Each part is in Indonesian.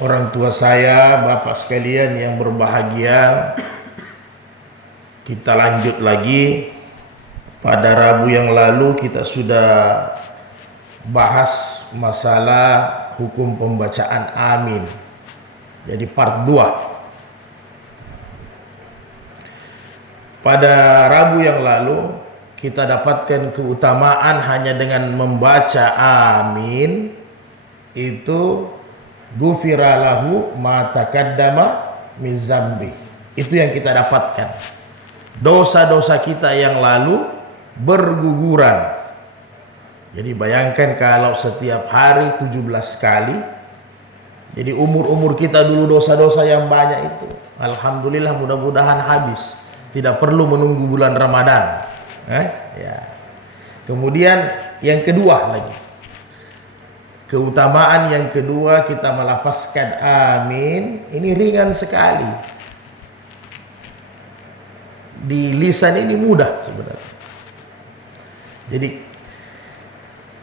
orang tua saya, bapak sekalian yang berbahagia. Kita lanjut lagi. Pada Rabu yang lalu kita sudah bahas masalah hukum pembacaan amin. Jadi part 2. Pada Rabu yang lalu kita dapatkan keutamaan hanya dengan membaca amin itu ghufira lahu ma taqaddama min zambi. Itu yang kita dapatkan. Dosa-dosa kita yang lalu berguguran. Jadi bayangkan kalau setiap hari 17 kali. Jadi umur-umur kita dulu dosa-dosa yang banyak itu, alhamdulillah mudah-mudahan habis. Tidak perlu menunggu bulan Ramadan. Ya. Kemudian yang kedua lagi, keutamaan yang kedua kita melafazkan amin. Ini ringan sekali. Di lisan ini mudah sebenarnya. Jadi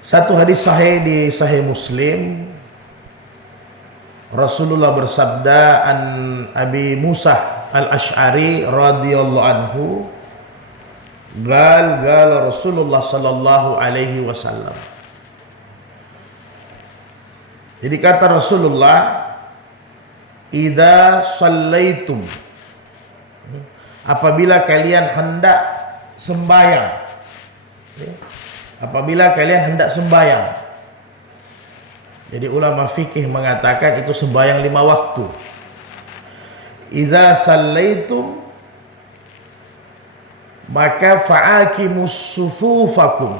satu hadis sahih di Sahih Muslim, Rasulullah bersabda an Abi Musa al-Ash'ari radhiyallahu anhu, gal Rasulullah sallallahu alaihi wasallam. Jadi kata Rasulullah, idza shallaitum, apabila kalian hendak sembahyang, apabila kalian hendak sembahyang. Jadi ulama fikih mengatakan itu sembahyang 5 waktu. Idza shallaitum, maka fa'aqimus sufufakum.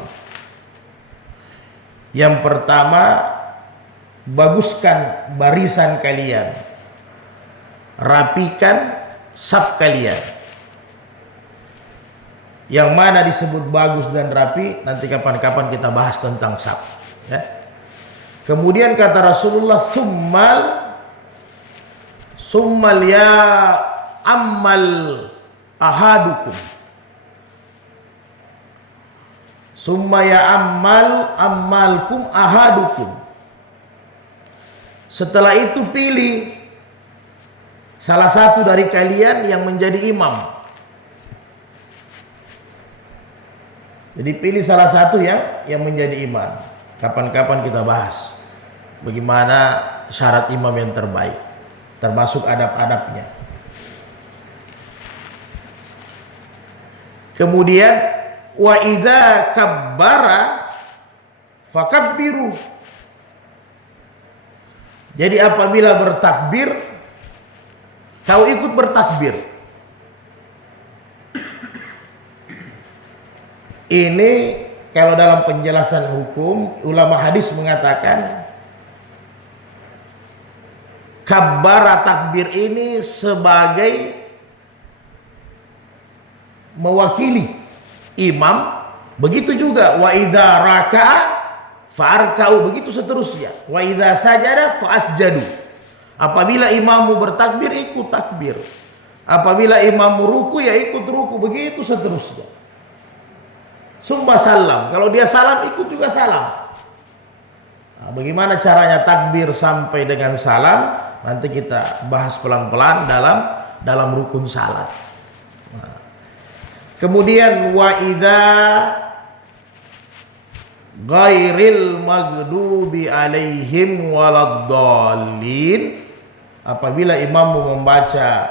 Yang pertama, baguskan barisan kalian, rapikan saf kalian. Yang mana disebut bagus dan rapi nanti kapan-kapan kita bahas tentang saf, ya. Kemudian kata Rasulullah, summal ya ammal ahadukum, summa ya ammalkum ahadukum. Setelah itu pilih salah satu dari kalian yang menjadi imam. Jadi pilih salah satu yang menjadi imam. Kapan-kapan kita bahas bagaimana syarat imam yang terbaik, termasuk adab-adabnya. Kemudian wa idza kabbara fakabbiru. Jadi apabila bertakbir, kau ikut bertakbir. Ini kalau dalam penjelasan hukum, ulama hadis mengatakan kabbara takbir ini sebagai mewakili imam. Begitu juga wa idza raka'a fa'arka'u, begitu seterusnya. Wa idza sajada fa'asjadu. Apabila imammu bertakbir, ikut takbir. Apabila imammu ruku, ya ikut ruku, begitu seterusnya. Summa salam, kalau dia salam ikut juga salam. Nah, bagaimana caranya takbir sampai dengan salam? Nanti kita bahas pelan-pelan dalam rukun salat. Nah, kemudian wa idza ghairil maghdubi alaihim waladdallin, apabila imammu membaca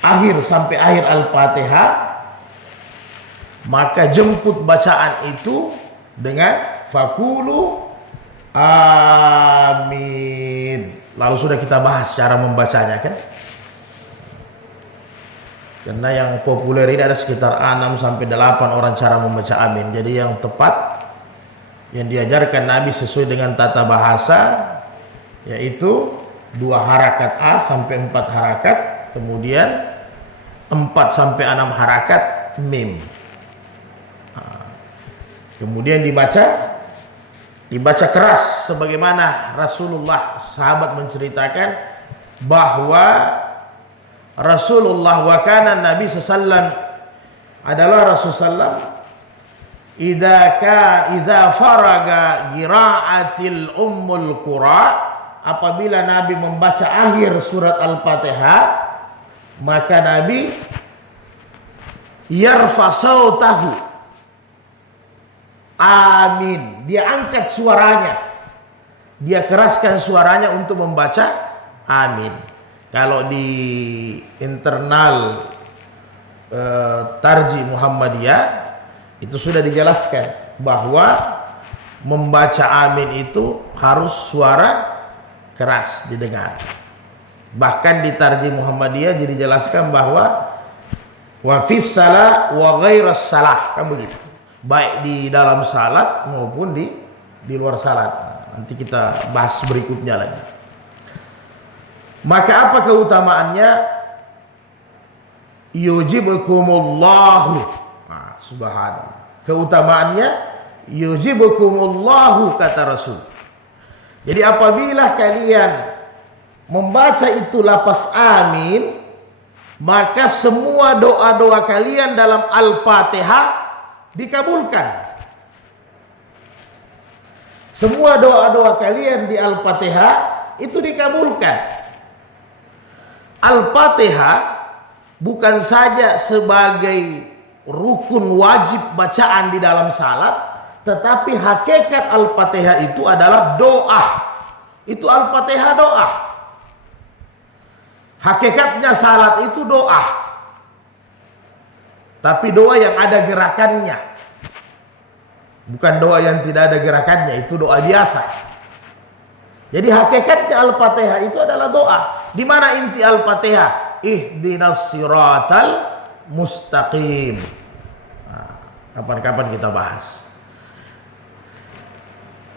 akhir sampai akhir Al-Fatihah, maka jemput bacaan itu dengan fakulu amin. Lalu sudah kita bahas cara membacanya, kan? Karena yang populer ini ada sekitar 6 sampai 8 orang cara membaca amin. Jadi yang tepat yang diajarkan Nabi sesuai dengan tata bahasa yaitu 2 harakat A sampai 4 harakat, kemudian 4 sampai 6 harakat mim. Kemudian dibaca keras sebagaimana Rasulullah, sahabat menceritakan bahwa Rasulullah wa kana Nabi sallallahu adalah Rasulullah idza faraga qiraatil ummul qura, apabila Nabi membaca akhir surat Al-Fatihah, maka Nabi yarfa sautahu, amin, dia angkat suaranya, dia keraskan suaranya untuk membaca amin. Kalau di internal Tarji Muhammadiyah itu sudah dijelaskan bahwa membaca amin itu harus suara keras didengar. Bahkan di Tarji Muhammadiyah dijelaskan bahwa wa fis salah wa ghairas salah, kan begitu. Baik di dalam salat maupun di luar salat. Nanti kita bahas berikutnya lagi. Maka apa keutamaannya? Yujibukumullahu. Nah, subhanallah. Keutamaannya yujibukumullahu, kata Rasul. Jadi apabila kalian membaca itu lafaz amin, maka semua doa-doa kalian dalam Al-Fatihah dikabulkan. Semua doa-doa kalian di Al-Fatihah itu dikabulkan. Al-Fatihah bukan saja sebagai rukun wajib bacaan di dalam salat, tetapi hakikat Al-Fatihah itu adalah doa. Itu Al-Fatihah doa. Hakikatnya salat itu doa. Tapi doa yang ada gerakannya. Bukan doa yang tidak ada gerakannya, itu doa biasa. Jadi hakikatnya Al-Fatihah itu adalah doa. Di mana inti Al-Fatihah? Ihdinas siratal mustaqim. Nah, kapan-kapan kita bahas.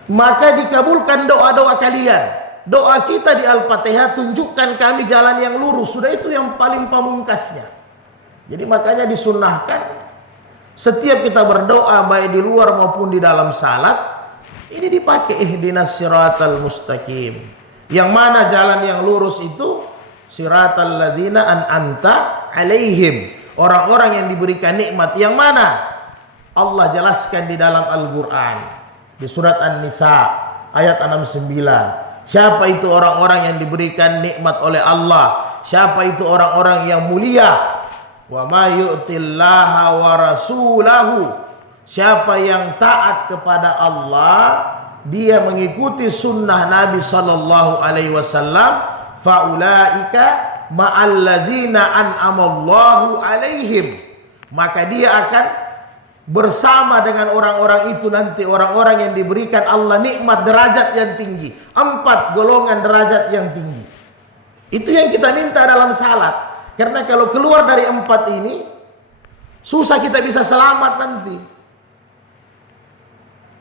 Maka dikabulkan doa-doa kalian. Doa kita di Al-Fatihah, tunjukkan kami jalan yang lurus. Sudah, itu yang paling pamungkasnya. Jadi makanya disunnahkan setiap kita berdoa baik di luar maupun di dalam salat, ini dipakai ihdinas siratal mustaqim. Yang mana jalan yang lurus itu? Siratal ladzina an'amta alaihim. Orang-orang yang diberikan nikmat. Yang mana? Allah jelaskan di dalam Al-Qur'an. Di surat An-Nisa ayat 69. Siapa itu orang-orang yang diberikan nikmat oleh Allah? Siapa itu orang-orang yang mulia? Wa ma yu'tillaha wa rasulahu. Siapa yang taat kepada Allah, dia mengikuti sunnah Nabi sallallahu alaihi wasallam, faulaika ma'alladzina an'amallahu alaihim. Maka dia akan bersama dengan orang-orang itu nanti, orang-orang yang diberikan Allah nikmat derajat yang tinggi. 4 golongan derajat yang tinggi. Itu yang kita minta dalam salat. Karena kalau keluar dari 4 ini, susah kita bisa selamat nanti.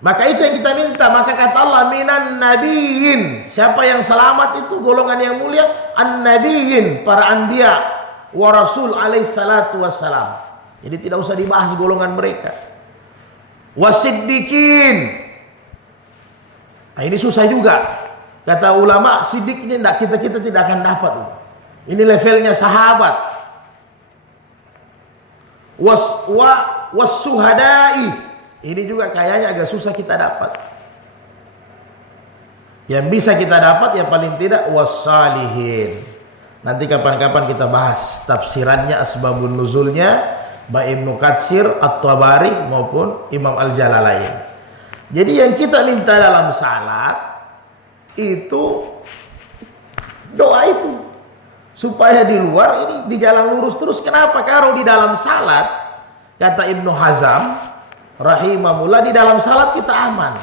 Maka itu yang kita minta. Maka kata Allah, minan nabiyyin. Siapa yang selamat itu golongan yang mulia? An-nabiyyin, para anbiya wa rasul alaihi salatu wassalam. Jadi tidak usah dibahas golongan mereka. Wasiddiqin. Nah, ini susah juga. Kata ulama, siddiq ini kita tidak akan dapat. Ini levelnya sahabat. Was-suhada'i. Ini juga kayaknya agak susah kita dapat. Yang bisa kita dapat ya paling tidak was-salihin. Nanti kapan-kapan kita bahas tafsirannya, asbabun nuzulnya, baik Ibnu Katsir, At-Tabari maupun Imam Al-Jalalain. Jadi yang kita minta dalam salat itu doa itu, supaya di luar ini di jalan lurus terus. Kenapa? Kalau di dalam salat, kata Ibnu Hazam rahimahullah, di dalam salat kita aman.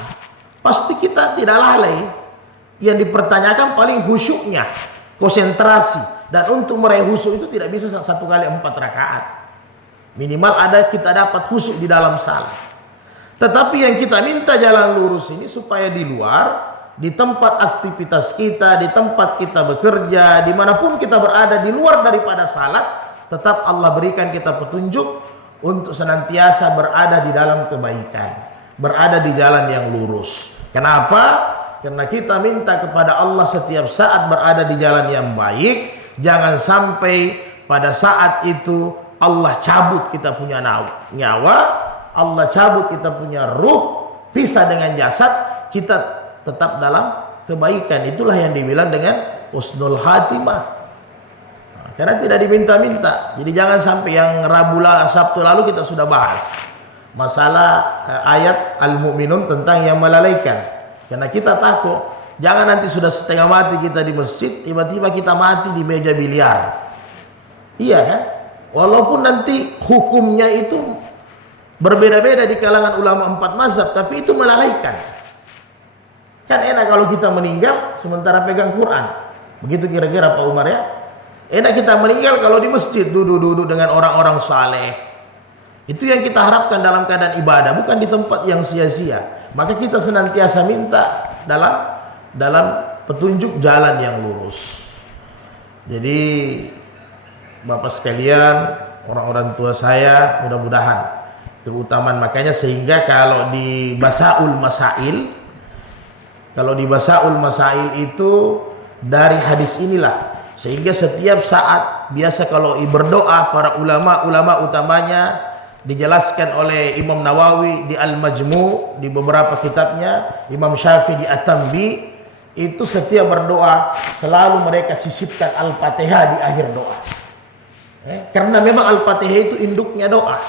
Pasti kita tidak lalai. Yang dipertanyakan paling khusyuknya, konsentrasi. Dan untuk meraih khusyuk itu tidak bisa 1 kali 4 rakaat. Minimal ada kita dapat khusyuk di dalam salat. Tetapi yang kita minta jalan lurus ini supaya di luar, di tempat aktivitas kita, di tempat kita bekerja, dimanapun kita berada di luar daripada salat, tetap Allah berikan kita petunjuk untuk senantiasa berada di dalam kebaikan, berada di jalan yang lurus. Kenapa? Karena kita minta kepada Allah setiap saat berada di jalan yang baik. Jangan sampai pada saat itu Allah cabut kita punya nyawa, Allah cabut kita punya ruh, pisah dengan jasad, kita tetap dalam kebaikan. Itulah yang dibilang dengan husnul khatimah. Nah, karena tidak diminta-minta. Jadi jangan sampai yang Sabtu lalu kita sudah bahas masalah ayat Al-Mu'minun tentang yang melalaikan. Karena kita takut jangan nanti sudah setengah mati kita di masjid, tiba-tiba kita mati di meja biliar. Iya kan? Walaupun nanti hukumnya itu berbeda-beda di kalangan ulama 4 mazhab, tapi itu melalaikan. Kan enak kalau kita meninggal sementara pegang Quran. Begitu kira-kira Pak Umar ya. Enak kita meninggal kalau di masjid duduk-duduk dengan orang-orang saleh. Itu yang kita harapkan dalam keadaan ibadah, bukan di tempat yang sia-sia. Maka kita senantiasa minta dalam petunjuk jalan yang lurus. Jadi Bapak sekalian, orang-orang tua saya, mudah-mudahan keutamaan, makanya sehingga kalau di Basaul Masail itu dari hadis inilah, sehingga setiap saat biasa kalau berdoa para ulama utamanya dijelaskan oleh Imam Nawawi di Al-Majmu' di beberapa kitabnya, Imam Syafi'i di At-Tanbih, itu setiap berdoa selalu mereka sisipkan Al-Fatihah di akhir doa. Karena memang Al-Fatihah itu induknya doa.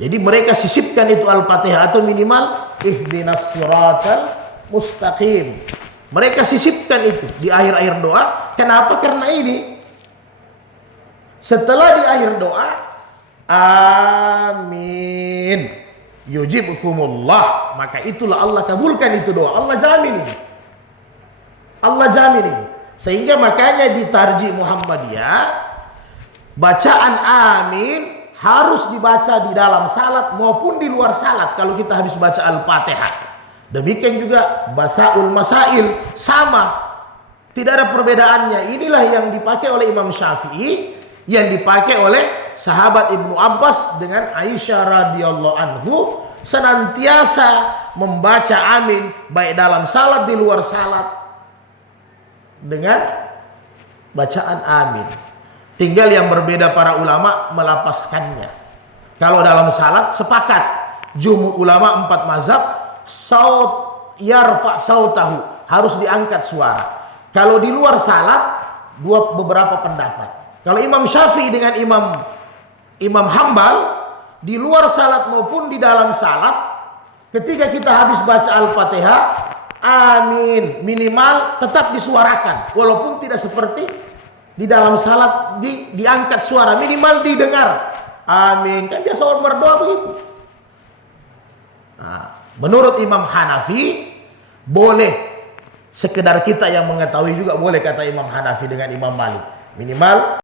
Jadi mereka sisipkan itu Al-Fatihah atau minimal ihdinas siratal mustaqim. Mereka sisipkan itu di akhir-akhir doa. Kenapa? Karena ini setelah di akhir doa, amin yujibukumullah, maka itulah Allah kabulkan itu doa. Allah jamin ini. Allah jamin ini. Sehingga makanya di Tarjih Muhammadiyah bacaan amin harus dibaca di dalam salat maupun di luar salat kalau kita habis baca Al-Fatihah. Demikian juga Basaul Masail sama, tidak ada perbedaannya. Inilah yang dipakai oleh Imam Syafi'i, yang dipakai oleh sahabat Ibnu Abbas dengan Aisyah radhiyallahu anhu, senantiasa membaca amin baik dalam salat di luar salat dengan bacaan amin. Tinggal yang berbeda para ulama melapaskannya. Kalau dalam salat sepakat jumhur ulama 4 mazhab, saut yarfa sautahu, harus diangkat suara. Kalau di luar salat beberapa pendapat. Kalau Imam Syafi'i dengan Imam Hambal, di luar salat maupun di dalam salat, ketika kita habis baca Al-Fatihah, amin minimal tetap disuarakan, walaupun tidak seperti di dalam salat diangkat suara, minimal didengar. Amin. Kan biasa orang berdoa begitu. Nah, menurut Imam Hanafi boleh, sekedar kita yang mengetahui juga boleh, kata Imam Hanafi dengan Imam Malik. Minimal